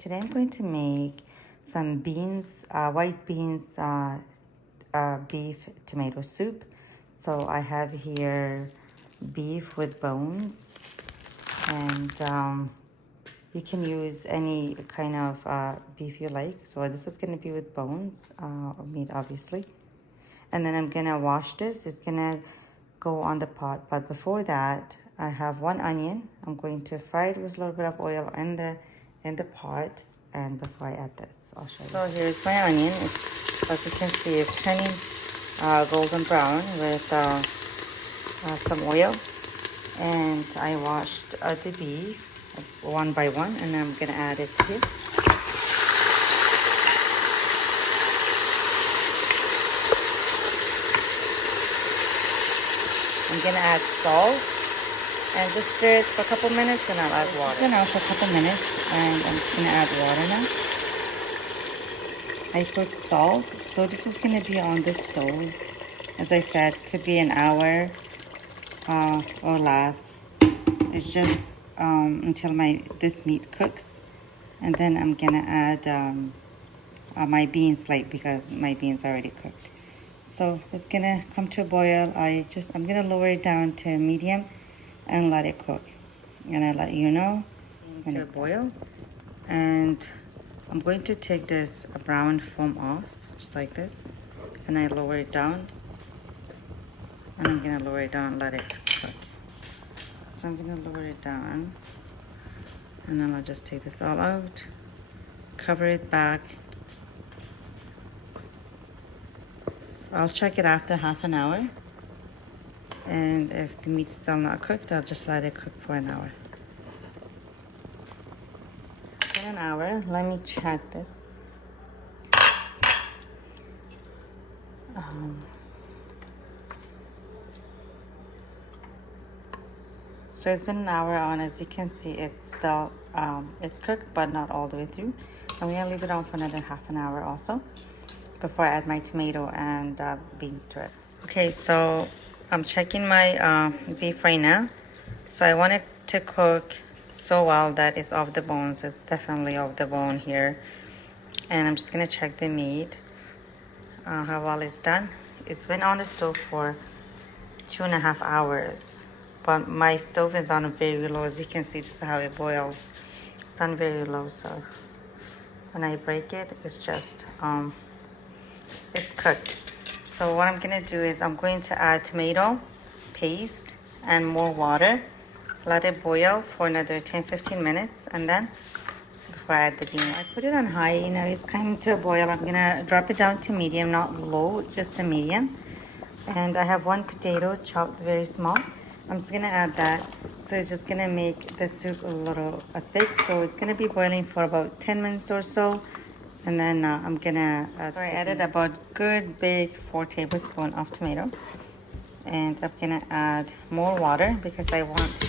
today I'm going to make some beans, white beans, beef tomato soup. So I have here beef with bones, and you can use any kind of beef you like. So this is going to be with bones, meat obviously. And then I'm going to wash this. It's going to go on the pot. But before that, I have one onion. I'm going to fry it with a little bit of oil in the pot. And before I add this, I'll show you. So here's my onion. It's, as you can see, it's turning golden brown with some oil. And I washed the beef one by one, and I'm gonna add it here. I'm gonna add salt and just stir it for a couple minutes, and I'll add water. Now for a couple minutes, and I'm just gonna add water now. I put salt, so this is gonna be on the stove. As I said, could be an hour or less. It's just until this meat cooks, and then I'm gonna add my beans because my beans are already cooked. So it's gonna come to a boil. I'm gonna lower it down to medium and let it cook. I'm gonna let you know when it boil, and I'm going to take this brown foam off just like this, and I lower it down, and I'm gonna lower it down and let it cook. So I'm gonna lower it down, and then I'll just take this all out, cover it back. I'll check it after half an hour, and if the meat's still not cooked, I'll just let it cook for an hour. In an hour, let me check this. So it's been an hour on. As you can see, it's still it's cooked, but not all the way through. I'm gonna leave it on for another half an hour also before I add my tomato and beans to it. Okay, so I'm checking my beef right now. So I want it to cook so well that it's off the bones. It's definitely off the bone here. And I'm just gonna check the meat, how well it's done. It's been on the stove for 2.5 hours. But my stove is on very low. As you can see, this is how it boils. It's on very low, so when I break it, it's just, it's cooked. So what I'm gonna do is I'm going to add tomato paste and more water. Let it boil for another 10-15 minutes, and then before I add the beans. I put it on high, now it's coming to a boil. I'm gonna drop it down to medium, not low, just a medium. And I have one potato chopped very small. I'm just gonna add that. So it's just gonna make the soup a little thick. So it's gonna be boiling for about 10 minutes or so. And then I'm gonna add, so I added about good big 4 tablespoons of tomato. And I'm gonna add more water because I want,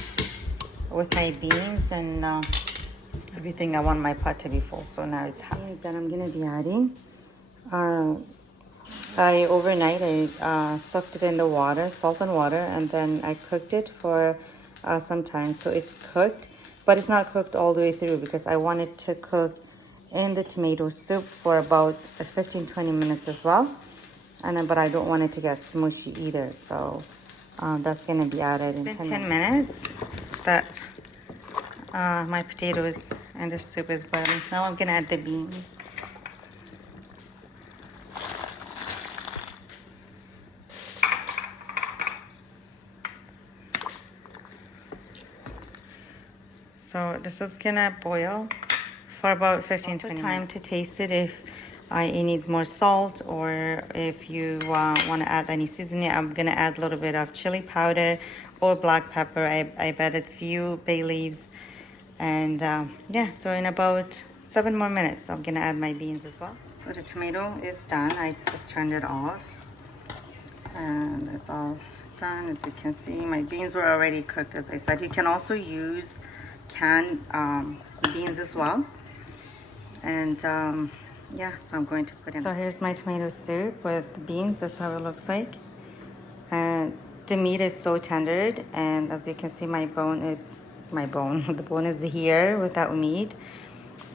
with my beans and everything, I want my pot to be full. So now it's hot. Then I'm gonna be adding, overnight I soaked it in the water, salt and water, and then I cooked it for some time. So it's cooked, but it's not cooked all the way through because I want it to cook in the tomato soup for about 15-20 minutes as well. And then, but I don't want it to get smushy either. So that's gonna be added in 10 minutes. That my potatoes and the soup is boiling. Now I'm gonna add the beans. So this is gonna boil for about 15-20 minutes. Time to taste it if it needs more salt, or if you want to add any seasoning. I'm gonna add a little bit of chili powder or black pepper. I've added few bay leaves, and yeah. So in about 7 more minutes, I'm gonna add my beans as well. So the tomato is done. I just turned it off, and it's all done. As you can see, my beans were already cooked. As I said, you can also use canned beans as well. And yeah, so I'm going to put in. So here's my tomato soup with the beans. That's how it looks like. And the meat is so tender, and as you can see, the bone is here without meat.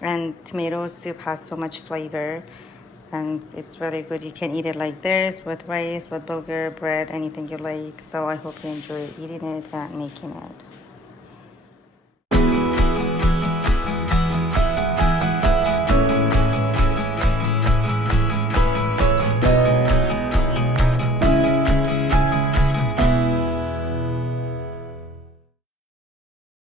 And tomato soup has so much flavor, and it's really good. You can eat it like this with rice, with bulgur, bread, anything you like. So I hope you enjoy eating it and making it.